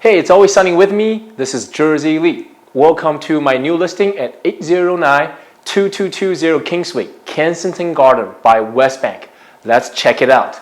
Hey, it's always sunny with me. This is 𝗔𝗧𝗍 Lee. Welcome to my new listing at 809-2220 Kingsway, Kensington Garden by Westbank. Let's check it out.